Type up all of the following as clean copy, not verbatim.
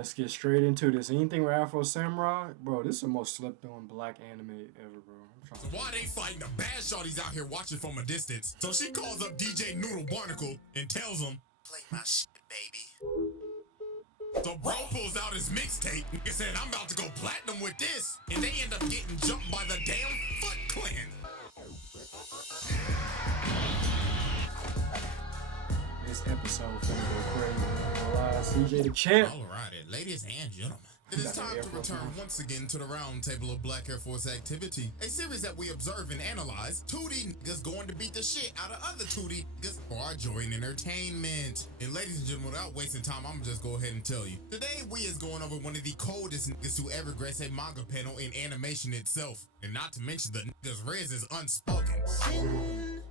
Let's get straight into this. Anything with Afro Samurai, bro, this is the most slept on black anime ever, bro. So why they fighting, the bad shorties out here watching from a distance. So she calls up DJ Noodle Barnacle and tells him, "Play my shit, baby." So bro pulls out his mixtape and said, "I'm about to go platinum with this." And they end up getting jumped by the damn Foot Clan. This episode finna go crazy. CJDachamp. Alright, ladies and gentlemen. It is time to return once again to the round table of Black Air Force activity, a series that we observe and analyze 2D niggas going to beat the shit out of other 2D niggas for our joy and entertainment. And ladies and gentlemen, without wasting time, I'm gonna just go ahead and tell you. Today we is going over one of the coldest niggas to ever grace a manga panel in animation itself. And not to mention the nigga's res is unspoken.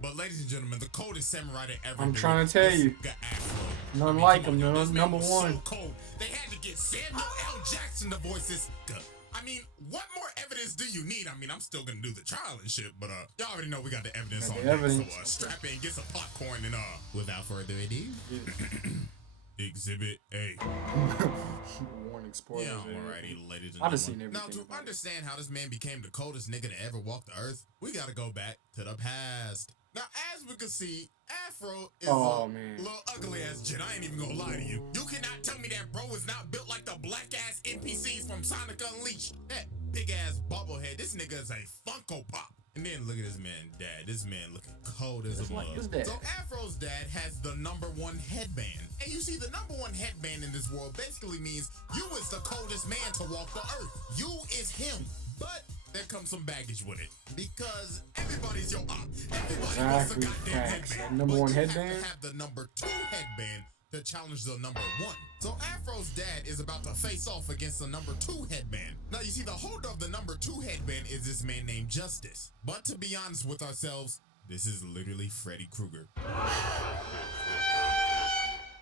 But ladies and gentlemen, the coldest samurai that ever I'm trying to tell you. AFRO. None like him, no. Number one. So cold. They had to get Samuel L. Jackson to voice this. I mean, what more evidence do you need? I mean, I'm still gonna do the trial and shit, but y'all already know we got the evidence on deck. So strap in, get some popcorn, and without further ado, Exhibit A. Warning spoilers. Yeah, alrighty, ladies and I've seen gentlemen. Now, to understand how this man became the coldest nigga to ever walk the earth, we gotta go back to the past. Now, as we can see, Afro is a little ugly ass jit. I ain't even gonna lie to you. You cannot tell me that bro is not built like the black ass NPCs from Sonic Unleashed. That big ass bobblehead, this nigga is a Funko Pop. And then look at this man, dad. This man looking cold as a mug. So Afro's dad has the #1 headband. And you see, the #1 headband in this world basically means you is the coldest man to walk the earth. You is him. But there comes some baggage with it, because everybody's your op. Everybody wants a goddamn headband. #1 headband. You have to have the #2 headband to challenge the #1. So Afro's dad is about to face off against the #2 headband. Now you see, the holder of the #2 headband is this man named Justice. But to be honest with ourselves, this is literally Freddy Krueger.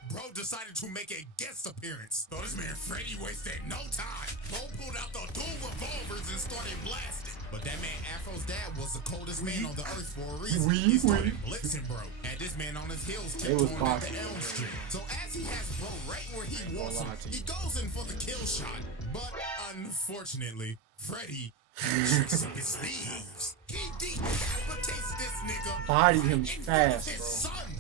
Bro decided to make a guest appearance. So this man Freddy wasted no time. Bro pulled out the dual revolvers and started blasting. But that man Afro's dad was the coldest man on the earth for a reason. He started blitzing bro. Had this man on his heels tiptoeing down the Elm Street. So as he has bro right where he wants him, he goes in for the kill shot. But unfortunately, Freddy tricks up his sleeves. He decapitates this nigga. Bodied him fast, his bro. son.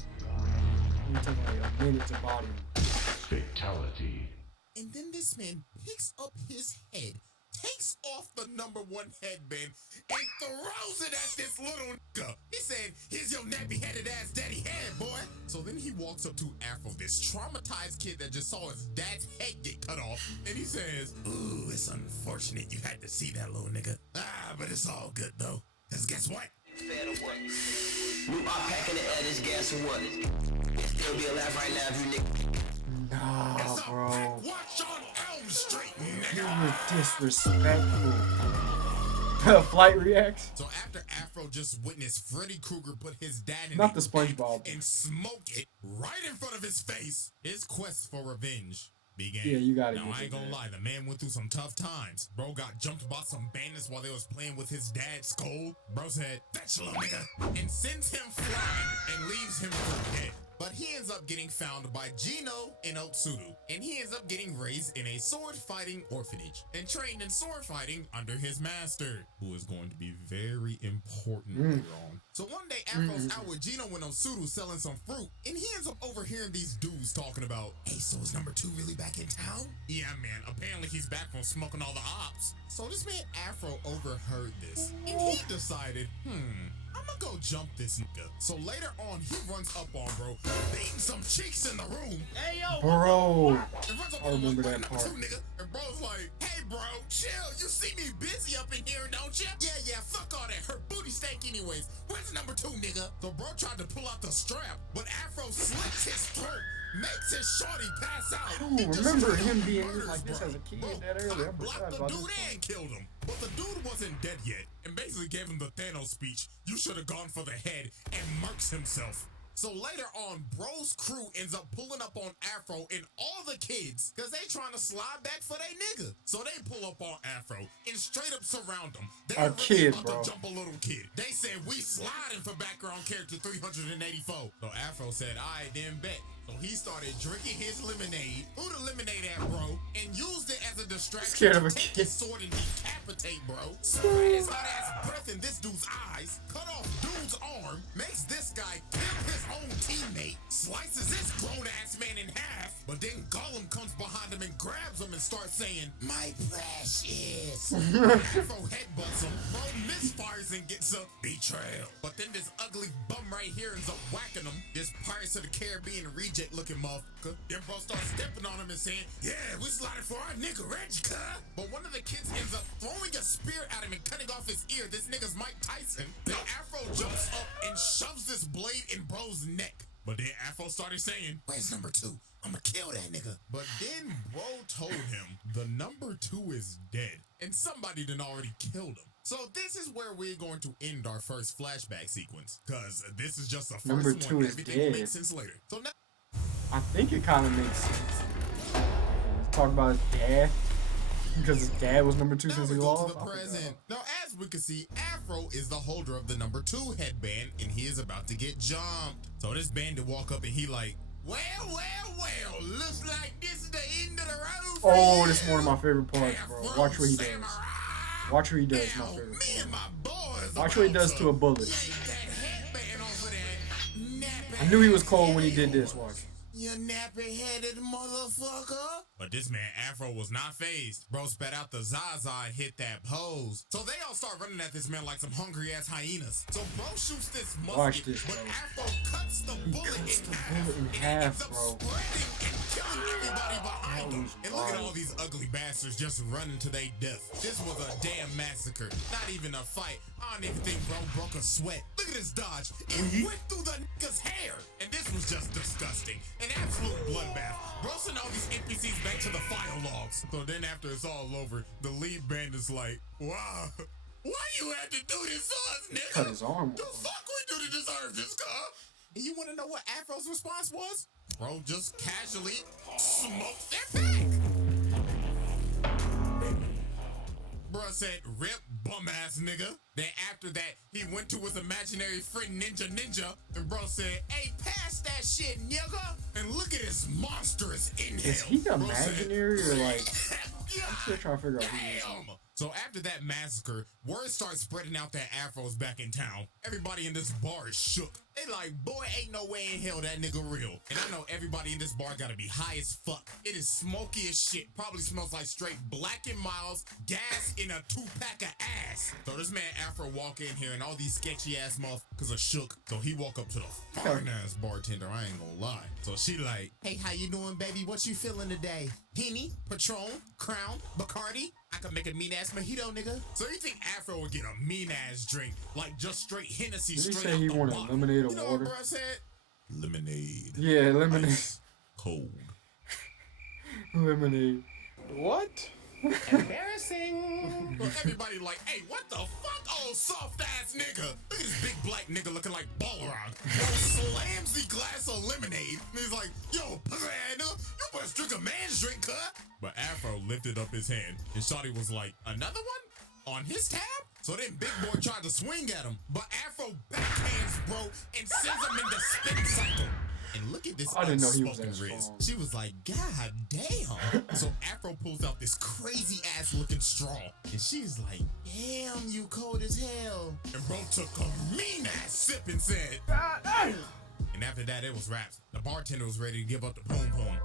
It took like a minute to body him. Fatality. And then this man picks up his head, takes off the #1 headband, and throws it at this little nigga. He said, "Here's your nappy-headed ass daddy head, boy." So then he walks up to Afro, this traumatized kid that just saw his dad's head get cut off, and he says, "Ooh, it's unfortunate you had to see that little nigga. But it's all good though, because guess what? Fair to what? You are packing the air, this gas or what? Still be alive right now if you nigga. Nah, bro. Watch on Elm Street, You're nigga." disrespectful. Flight reacts. So after Afro just witnessed Freddy Krueger put his dad in Not the SpongeBob. and smoke it right in front of his face, his quest for revenge began. Yeah, you gotta Now, get I ain't your gonna dad. lie, the man went through some tough times. Bro got jumped by some bandits while they was playing with his dad's skull. Bro said, "Fetch little nigga," and sends him flying and leaves him for dead. But he ends up getting found by Gino and Otsuru, and he ends up getting raised in a sword-fighting orphanage and trained in sword fighting under his master, who is going to be very important later on. So one day, Afro's out with Gino and Otsuru selling some fruit, and he ends up overhearing these dudes talking about, "Hey, so is #2 really back in town?" "Yeah, man, apparently he's back from smoking all the ops." So this man Afro overheard this, and he decided, I'ma go jump this nigga. So later on, he runs up on bro, beating some cheeks in the room. "Hey, yo, Bro. and runs up I on remember one that #2 part. nigga, and bro's like, "Hey, bro, chill. You see me busy up in here, don't you?" Yeah, fuck all that. Her booty stank anyways. Where's #2, nigga?" So bro tried to pull out the strap, but Afro slits his throat, makes his shorty pass out. I don't remember him being like this as a kid that early. I Blocked forgot the about dude this. and killed him. But the dude wasn't dead yet, and basically gave him the Thanos speech, "You should have gone for the head," and murks himself. So later on, bro's crew ends up pulling up on Afro and all the kids, cause they trying to slide back for they nigga. So they pull up on Afro and straight up surround him. They A really kid, about bro. to jump a little kid. They said, "We sliding for background character 384. So Afro said, "Alright, then bet." So he started drinking his lemonade. Who the lemonade at, bro? And you distraction Scared of to a take kid. his sword and decapitate, bro. Spray his hot ass breath in this dude's eyes, cut off dude's arm, makes this guy kill his own teammate, slices this grown ass man in half, but then Gollum comes behind him and grabs him and starts saying, "My precious." Afro headbutts him, bro misfires and gets a betrayal. But then this ugly bum right here ends up whacking him. This Pirates of the Caribbean reject looking motherfucker. Then bro starts stepping on him and saying, "Yeah, we slotted for our nigga Reggie, cuh." But one of the kids ends up throwing a spear at him and cutting off his ear. This nigga's Mike Tyson. Then Afro jumps up and shoves this blade in bro's neck. But then Afro started saying, "Where's number 2? I'ma kill that nigga." But then bro told him the number 2 is dead and somebody done already killed him. So this is where we're going to end our first flashback sequence, because this is just the first Number one. 2 is Everything will dead. make sense later. So now I think it kind of makes sense. Let's talk about his dad. Because his dad was number 2 since we he go lost. to the present. Now, as we can see, Afro is the holder of the number 2 headband, and he is about to get jumped. So this bandit walk up and he like, well, looks like this is the end of the road for Oh, you. this is one of my favorite parts, bro. Afro Watch what he does. Samurai. Watch what he does, my Now, favorite me part. and my boys Watch what he about does to a bullet. yank that headband off of that nappy I knew he was cold when he head did of this. yours. Watch. You nappy-headed motherfucker. But this man Afro was not phased. Bro spat out the Zaza and hit that pose. So they all start running at this man like some hungry-ass hyenas. So bro shoots this musket, Watch this, but bro. Afro cuts the bullet cuts in the half. bullet in And it half, ends up bro. spreading and killing everybody behind him. was And look at wild. all these ugly bastards just running to their death. This was a damn massacre. Not even a fight. I don't even think bro broke a sweat. Look at this dodge. It went through the nigga's hair. And this was just disgusting. An absolute bloodbath. Bro sent all these NPCs back to the file logs. So then after it's all over, the lead band is like, wow, why you had to do this to us, nigga? Cut his arm The off. fuck we do to deserve this, cuz? And you want to know what Afro's response was? Bro just casually smoked their back. Bruh said, "Rip, bum ass nigga." Then after that, he went to his imaginary friend Ninja, and bro said, "Hey, pass that shit, nigga." And look at his monstrous inhale. Is he Bro said, imaginary or like? yeah, I'm still trying to figure out who he is. damn. So after that massacre, word starts spreading out that Afro's back in town. Everybody in this bar is shook. They like, boy, ain't no way in hell that nigga real. And I know everybody in this bar gotta be high as fuck. It is smoky as shit. Probably smells like straight Black and Miles gas in a 2-pack of ass. So this man Afro walk in here and all these sketchy ass motherfuckers are shook. So he walk up to the fine ass bartender, I ain't gonna lie. So she like, "Hey, how you doing, baby? What you feeling today? Henny, Patron, Crown, Bacardi? I could make a mean ass mojito, nigga." So you think Afro would get a mean ass drink, like just straight Hennessy Did he straight say out he the wanted bottle? lemonade or You know water? what bro said? Lemonade. Yeah, lemonade. Ice cold. Lemonade. What? Embarrassing. But everybody like, "Hey, what the fuck, old soft ass nigga?" Look at this big black nigga looking like Balrog. Bro slams the glass of lemonade and he's like, "Yo, Pazana, you must drink a man's drink, huh?" But Afro lifted up his hand and Shawty was like, "Another one? On his tab?" So then Big Boy tried to swing at him, but Afro backhands bro and sends him into spin cycle. And look at this I didn't know he was unspoken that riz. strong. She was like, "God damn." So Afro pulls out this crazy ass looking straw. And she's like, "Damn, you cold as hell." And bro took a mean ass sip and said, and after that, it was raps. The bartender was ready to give up the boom boom.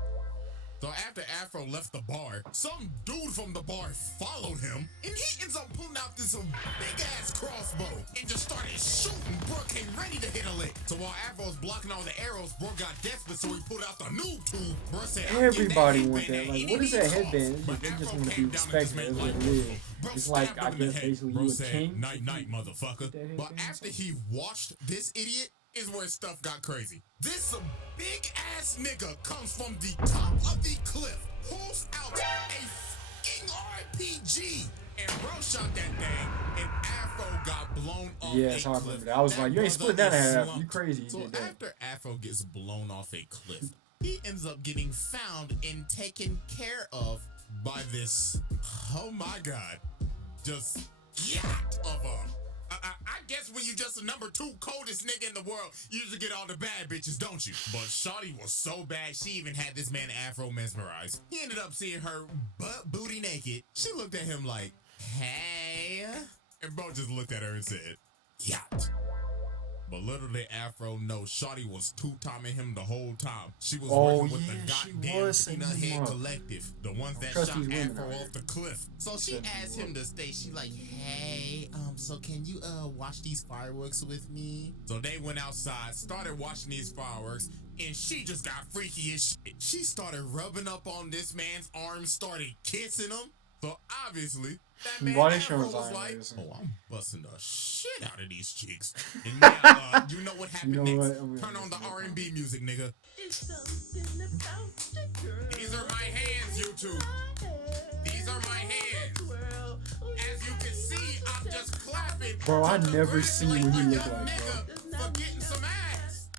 So after Afro left the bar, some dude from the bar followed him, and he ends up pulling out this big ass crossbow and just started shooting. Bro came ready to hit a lick. So while Afro was blocking all the arrows, bro got desperate, so he pulled out the noob tube. Bro said, Everybody want that. Like, what is that headband? But They just Afro want to came be down and just respected. made That's what like, it is. bro It's like, stabbed I him in the guess head. basically Bro you a said, king. "Night, night, motherfucker." That But headband after he watched this idiot, is where stuff got crazy. This big ass nigga comes from the top of the cliff, pulls out a fucking RPG, and bro shot that thing, and Afro got blown off Yes, a I cliff. remember that. I was like, you ain't split brother that in is half. slumped. You crazy. You So did that. after Afro gets blown off a cliff, he ends up getting found and taken care of by this, oh my god, just yacht of a I guess when you just the number 2 coldest nigga in the world, you usually get all the bad bitches, don't you? But shawty was so bad, she even had this man Afro mesmerized. He ended up seeing her butt booty naked. She looked at him like, hey. And bro just looked at her and said, yacht. But little did Afro know shawty was two-timing him the whole time. She was working with the goddamn Peanut Head Collective, the ones that shot Afro off the cliff. So she asked him to stay. She like, hey, so can you watch these fireworks with me? So they went outside, started watching these fireworks, and she just got freaky as shit. She started rubbing up on this man's arm, started kissing him. So obviously, that man Afro was like, oh, I'm busting the shit out of these chicks. And now, you know what happened next? Turn on the R&B music, nigga. These are my hands, YouTube. These are my hands. As you can see, I'm just clapping. Bro, I never seen what he looked like, bro. For getting some ass.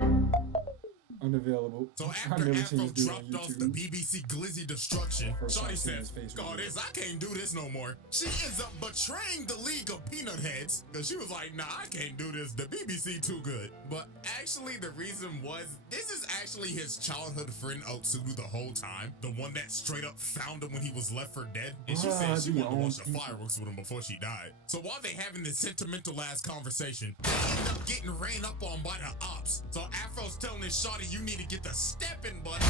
Unavailable. So after Afro dropped off the BBC Glizzy destruction, shawty said, God, I can't do this no more. She ends up betraying the League of Peanut Heads because she was like, nah, I can't do this. The BBC too good. But actually, the reason was, this is actually his childhood friend Otsudu the whole time. The one that straight up found him when he was left for dead. And she said she wanted to watch the fireworks with him before she died. So while they having this sentimental ass conversation, they end up getting ran up on by the ops. So Afro's telling his shawty, you need to get the stepping button.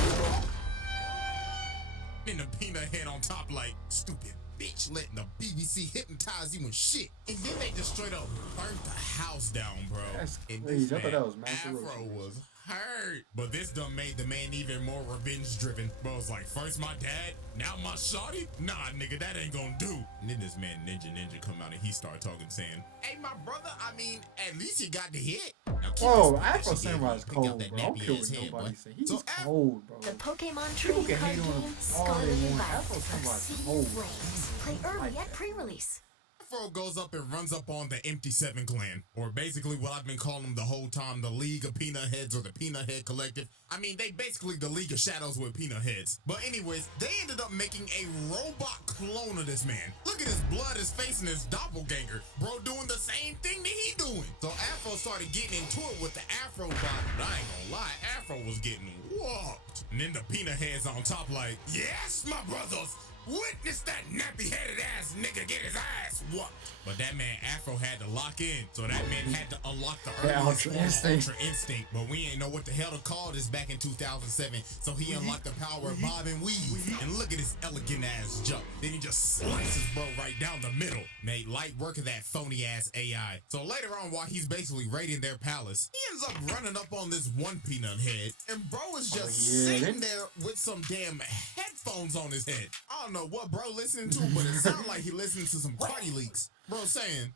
And the Peanut Head on top like, stupid bitch, letting the BBC hypnotize you and shit. And then they just straight up burnt the house down, bro. That's and crazy. this I thought that was Afro was hurt. But this done made the man even more revenge driven. Bro was like, first my dad, now my shawty? Nah, nigga, that ain't gonna do. And then this man Ninja come out and he started talking, saying, hey, my brother, I mean, at least you got the hit. Whoa, Afro Samurai is cold, bro. I don't care what nobody say. He's cold, bro. The Pokemon trading card game Scarlet by Obsidian Flames. Play early at pre-release. Afro goes up and runs up on the Empty Seven clan, or basically what I've been calling them the whole time, the League of Peanut Heads or the Peanut Head Collective. I mean, they basically the League of Shadows with Peanut Heads. But anyways, they ended up making a robot clone of this man. Look at his blood, his face, and his doppelganger. Bro doing the same thing that he doing. So Afro started getting into it with the Afro bot, but I ain't gonna lie, Afro was getting whooped. And then the Peanut Heads on top like, yes, my brothers, witness that nappy-headed ass nigga get his ass whooped. But that man Afro had to lock in, so that man had to unlock the earliest form of Ultra Instinct. But we ain't know what the hell to call this back in 2007, so he unlocked the power of bob and weave. And look at his elegant ass jump. Then he just slices bro right down the middle. Made light work of that phony ass AI. So later on, while he's basically raiding their palace, he ends up running up on this one Peanut Head, and bro is just sitting there with some damn headphones on his head. I don't know what bro listening to, but it sounded like he listened to some party leaks. Bro saying,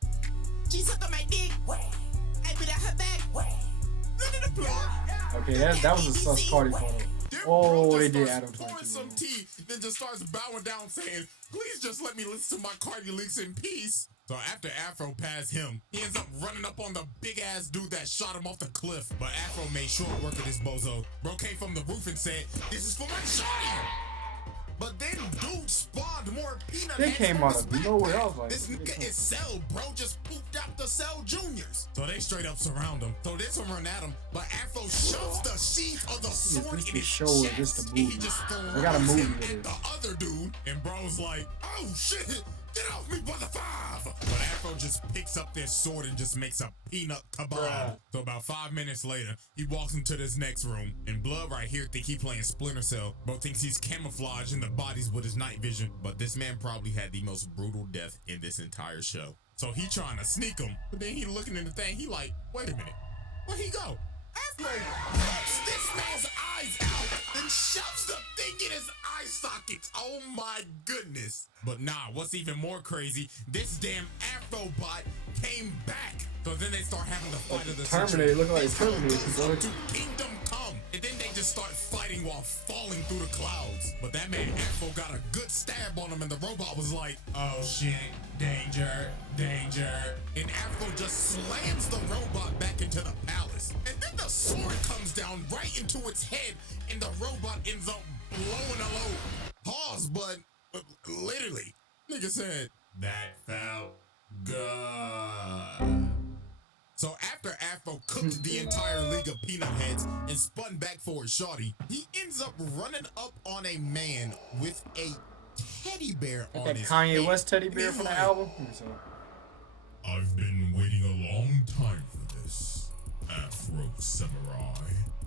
she suck on my dick. I put out her back. Look at the floor. Okay, that was a sus Cardi photo. Oh, they did Adam pouring some tea, then just starts bowing down saying, please just let me listen to my Cardi leaks in peace. So after Afro passed him, he ends up running up on the big ass dude that shot him off the cliff. But Afro made short work of this bozo. Bro came from the roof and said, this is for my shawty. But then dude spawned more Peanut Heads. They came out of nowhere. I was like, this nigga is Cell, bro. Just pooped out the Cell Juniors. So they straight up surround him. So this one run at him, but Afro shoves the sheath of the sword in his chest. And he just throws him at the other dude. And bro's like, oh shit. Get off me, brother five! But Afro just picks up their sword and just makes a peanut kebab. So about 5 minutes later, he walks into this next room, and Blood right here think he playing Splinter Cell. Bro thinks he's camouflaging the bodies with his night vision, but this man probably had the most brutal death in this entire show. So he trying to sneak him, but then he looking in the thing, he like, wait a minute, where'd he go? Afro rips this man's eyes out and shoves the thing in his eye sockets. Oh my goodness. But nah, what's even more crazy, this damn Afro bot came back. So then they start having the fight of the Terminator, look like Terminator. Kingdom Come. And then they just start fighting while falling through the clouds. But that man Afro got a good stab on him and the robot was like, oh shit, danger, danger. And Afro just slams the robot back into the palace. And then the sword comes down right into its head and the robot ends up blowing a load. Pause, but literally, nigga said, that felt good. So after Afro cooked the entire league of peanut heads and spun back for his shawty, he ends up running up on a man with a teddy bear on That his Kanye head. West teddy And bear he's from the like, album. I've been waiting a long time for this, Afro Samurai.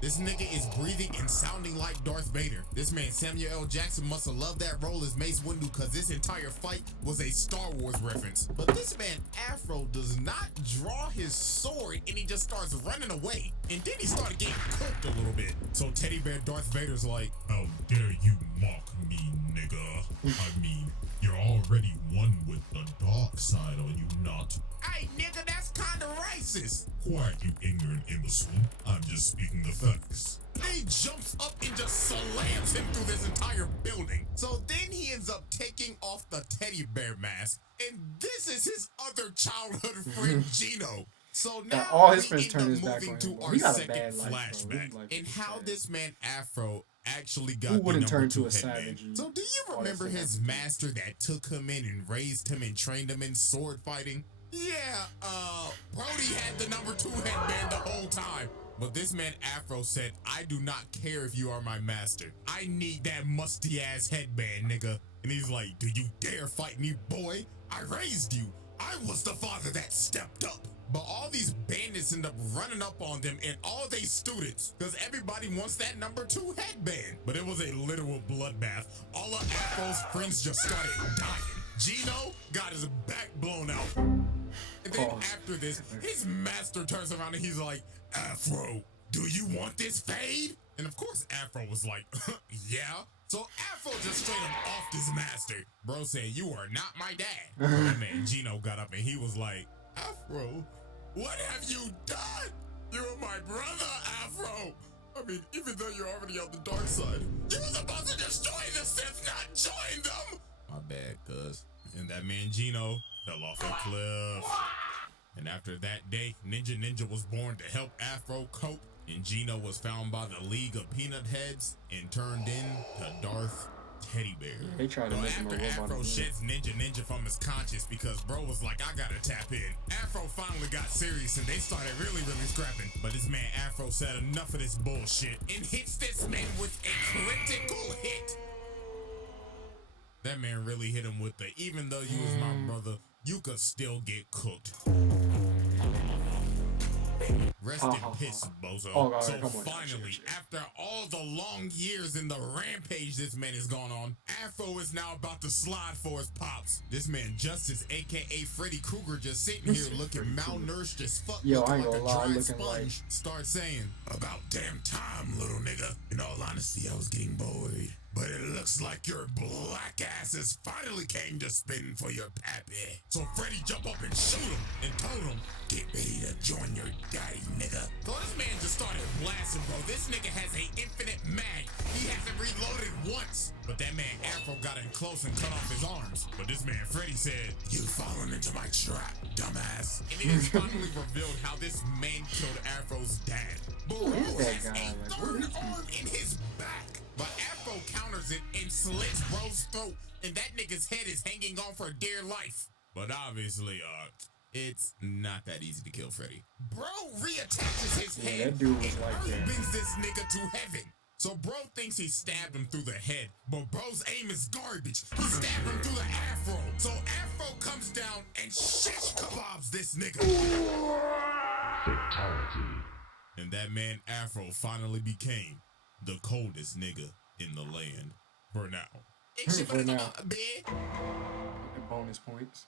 This nigga is breathing and sounding like Darth Vader. This man Samuel L. Jackson must have loved that role as Mace Windu because this entire fight was a Star Wars reference. But this man Afro does not draw his sword and he just starts running away. And then he started getting cooked a little bit. So Teddy Bear Darth Vader's like, how dare you mock me, nigga? I mean, you're already one with the dark side, are you not? Hey, nigga, that's kinda racist. Quiet, you ignorant imbecile. I'm just speaking the facts. He jumps up and just slams him through this entire building. So then he ends up taking off the teddy bear mask. And this is his other childhood friend, Gino. So now all his we friends end turn up his back moving on to him, bro. our He got a second bad life, bro. flashback His life and is how bad. this man Afro actually got Who the wouldn't number turn two to a headband. savage? So do you All that remember stuff his happened. master that took him in and raised him and trained him in sword fighting? Yeah, Brody had the number 2 headband the whole time. But this man Afro said, I do not care if you are my master. I need that musty ass headband, nigga. And he's like, do you dare fight me, boy? I raised you. I was the father that stepped up. But all these bandits end up running up on them and all they students, because everybody wants that number 2 headband. But it was a literal bloodbath. All of Afro's friends just started dying. Gino got his back blown out. And then after this, his master turns around and he's like, Afro, do you want this fade? And of course Afro was like, yeah. So Afro just straight up offed his master. Bro said, you are not my dad. That man Gino got up and he was like, Afro, what have you done? You're my brother, Afro. I mean, even though you're already on the dark side, you were supposed to destroy the Sith, not join them. My bad, cuz. And that man Gino fell off a cliff. And after that day, Ninja was born to help Afro cope. And Gino was found by the League of Peanut Heads and turned into Darth Teddy Bear. They tried to So make him a after robot Afro again. sheds Ninja from his conscience because bro was like, I gotta tap in. Afro finally got serious and they started really scrapping. But this man Afro said enough of this bullshit and hits this man with a critical hit. That man really hit him with the, even though you was my brother, you could still get cooked. Rest in peace, bozo. Oh, God, so come on, finally, shit. after all the long years in the rampage this man has gone on, Afro is now about to slide for his pops. This man Justice, aka Freddy Krueger, just sitting here looking malnourished as fuck, Yo, looking I ain't like a gonna lie, dry looking sponge. Start saying, about damn time, little nigga. In all honesty, I was getting bored. But it looks like your black asses finally came to spin for your pappy. So Freddy jumped up and shoot him and told him, get ready to join your daddy, nigga. So this man just started blasting, bro. This nigga has an infinite mag. He hasn't reloaded once. But that man Afro got in close and cut off his arms. But this man Freddy said, you've fallen into my trap, dumbass. And it is finally revealed how this man killed Afro's dad. Bro has that guy? a Like, third arm in his back. But Afro counters it and slits bro's throat, and that nigga's head is hanging on for dear life. But obviously, it's not that easy to kill Freddy. Bro reattaches his head that dude was and like that. brings this nigga to heaven. So bro thinks he stabbed him through the head, but bro's aim is garbage. He stabbed him through the afro. So Afro comes down and shish kebabs this nigga. Fatality. And that man Afro finally became the coldest nigga in the land. For now. For now. Bonus points.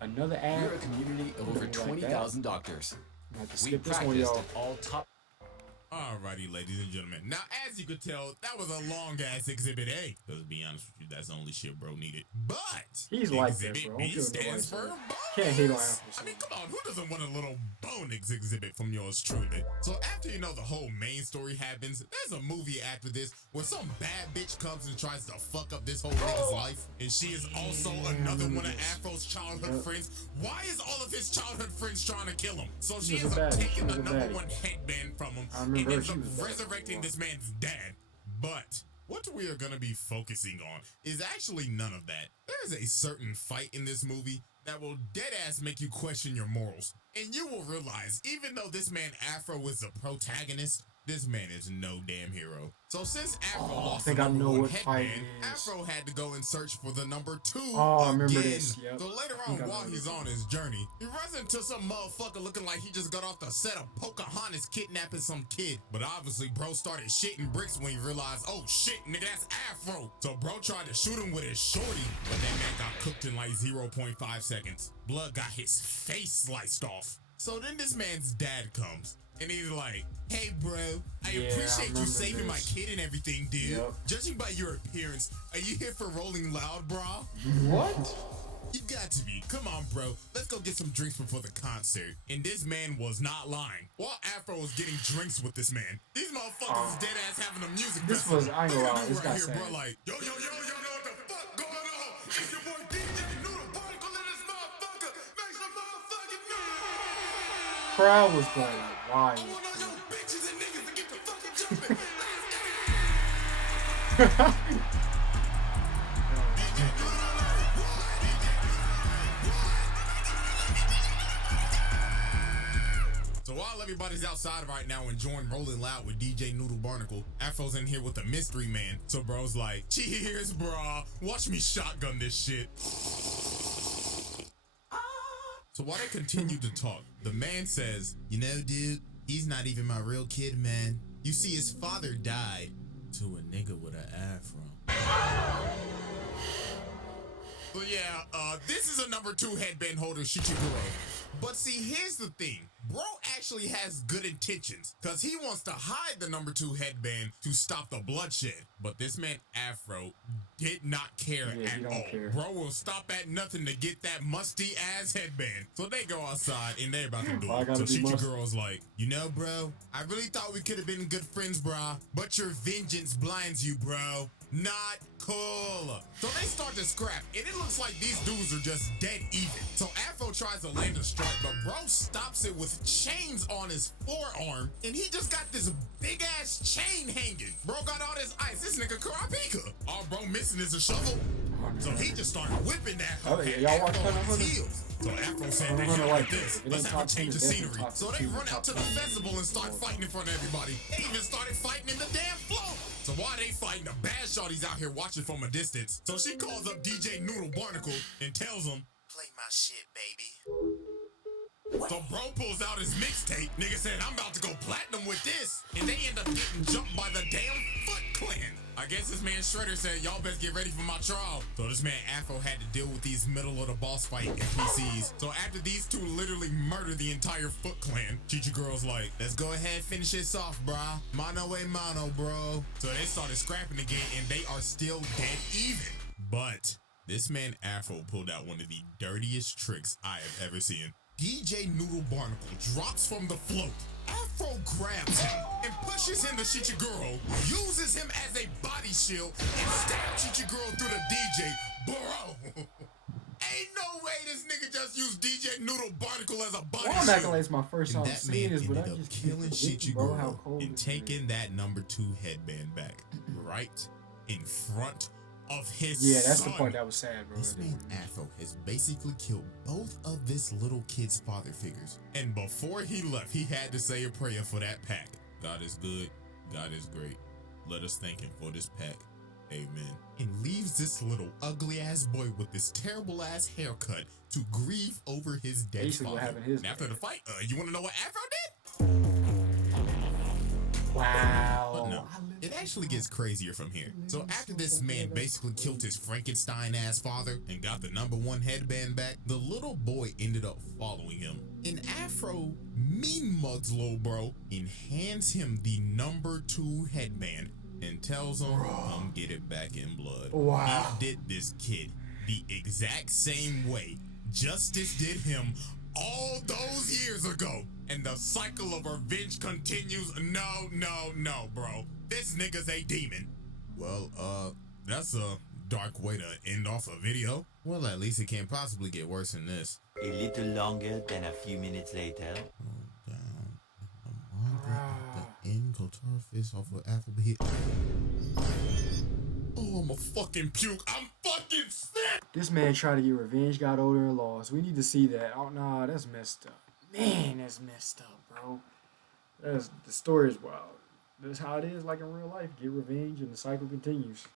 Another ad. We're a community of over Like that. 20,000 doctors. I'm gonna have to We skip this one, practiced y'all. at all top. Alrighty, ladies and gentlemen. Now, as you could tell, that was a long-ass Exhibit A. Because to be honest with you, that's the only shit bro needed. But He's like that, Exhibit bro. B Don't kill stands for nobody, bonus. Can't hate on Afro. I mean, come on, who doesn't want a little bonus exhibit from yours truly? So after you know the whole main story happens, there's a movie after this where some bad bitch comes and tries to fuck up this whole nigga's life, and she is also another one of Afro's childhood friends. Why is all of his childhood friends trying to kill him? So she was ends a up baddie. taking She the was a number baddie. 1 headband from him I and remember ends she up was baddie. resurrecting this man's dad. But what we are going to be focusing on is actually none of that. There is a certain fight in this movie that will deadass make you question your morals. And you will realize, even though this man Afro is the protagonist, this man is no damn hero. So since Afro lost the number one headband, Afro had to go and search for the number 2 I remember again. this. Yep. So later on, while he's on his journey, he runs into some motherfucker looking like he just got off the set of Pocahontas kidnapping some kid. But obviously, bro started shitting bricks when he realized, oh shit, nigga, that's Afro. So bro tried to shoot him with his shorty, but that man got cooked in like 0.5 seconds. Blood got his face sliced off. So then this man's dad comes. And he's like, hey, bro, I appreciate you saving my kid and everything, dude. Yep. Judging by your appearance, are you here for Rolling Loud, bro? What? You got to be. Come on, bro. Let's go get some drinks before the concert. And this man was not lying. While Afro was getting drinks with this man, these motherfuckers is dead ass having a music festival. Was, I ain't gonna lie, this right got here, sad. bro, like, yo, know what the fuck going on? It's your boy DJ Noodle Particle in this motherfucker. Make some motherfucking noise. Crowd was going like wild. I want all your bitches and niggas to get the fucking jumping. So while everybody's outside right now enjoying Rolling Loud with DJ Noodle Barnacle, Afro's in here with the mystery man. So bro's like, cheers, brah. Watch me shotgun this shit. So while they continue to talk, the man says, you know, dude, he's not even my real kid, man. You see, his father died to a nigga with an afro. So yeah, this is a number 2 headband holder, Shichiguro. But see, here's the thing. Bro actually has good intentions, because he wants to hide the number 2 headband to stop the bloodshed. But this man Afro did not care at all. Bro will stop at nothing to get that musty ass headband. So they go outside and they're about to do it. So Shichiguro's like, you know, bro, I really thought we could have been good friends, bro. But your vengeance blinds you, bro. Not cool. So they start to scrap, and it looks like these dudes are just dead even. So Afro tries to land a strike, but bro stops it with chains on his forearm, and he just got this big ass chain hanging. Bro got all this ice. This nigga Karapika. All bro missing is a shovel. So he just started whipping that Afro's heels. So Afro said, they shit like this. Let's have a change of scenery. So they run out to the festival and start fighting in front of everybody. They even started fighting in the damn floor. So while they fighting, the bad shorty's out here watching from a distance. So she calls up DJ Noodle Barnacle and tells him, play my shit, baby. So bro pulls out his mixtape. Nigga said, I'm about to go platinum with this. And they end up getting jumped by the damn Foot Clan. I guess this man Shredder said, y'all best get ready for my trial. So this man Afro had to deal with these middle of the boss fight NPCs. So after these two literally murder the entire Foot Clan, Chichi-Girl's like, let's go ahead, finish this off, brah. Mano a mano, bro. So they started scrapping again, and they are still dead even. But this man Afro pulled out one of the dirtiest tricks I have ever seen. DJ Noodle Barnacle drops from the float. Afro grabs him and pushes him to Shichiguro, uses him as a body shield, and stabs Shichiguro through the DJ. Bro, ain't no way this nigga just used DJ Noodle Barnacle as a body shield. I'm acting like it's my first time seeing this, but I ended up just killing Shichiguro and taking is. that number 2 headband back right in front of his that's son. the part that was sad, bro. This man Afro has basically killed both of this little kid's father figures. And before he left, he had to say a prayer for that pack. God is good. God is great. Let us thank him for this pack. Amen. And leaves this little ugly ass boy with this terrible ass haircut to grieve over his dead father. And after the fight, you want to know what Afro did? Wow. But no, it actually gets crazier from here. So after this man basically killed his Frankenstein-ass father and got the number 1 headband back, the little boy ended up following him. And Afro mean mugs little bro and hands him the number 2 headband and tells him, come get it back in blood. Wow. He did this kid the exact same way Justice did him all those years ago. And the cycle of revenge continues. No, bro. This nigga's a demon. Well, that's a dark way to end off a video. Well, at least it can't possibly get worse than this. A little longer than a few minutes later. The end, Kotar face off with Apple hit. Oh, I'm a fucking puke. I'm fucking sick. This man tried to get revenge, got older and lost. We need to see that. Oh, nah, that's messed up. Man, that's messed up, bro. The story is wild. That's how it is, like in real life. Get revenge and the cycle continues.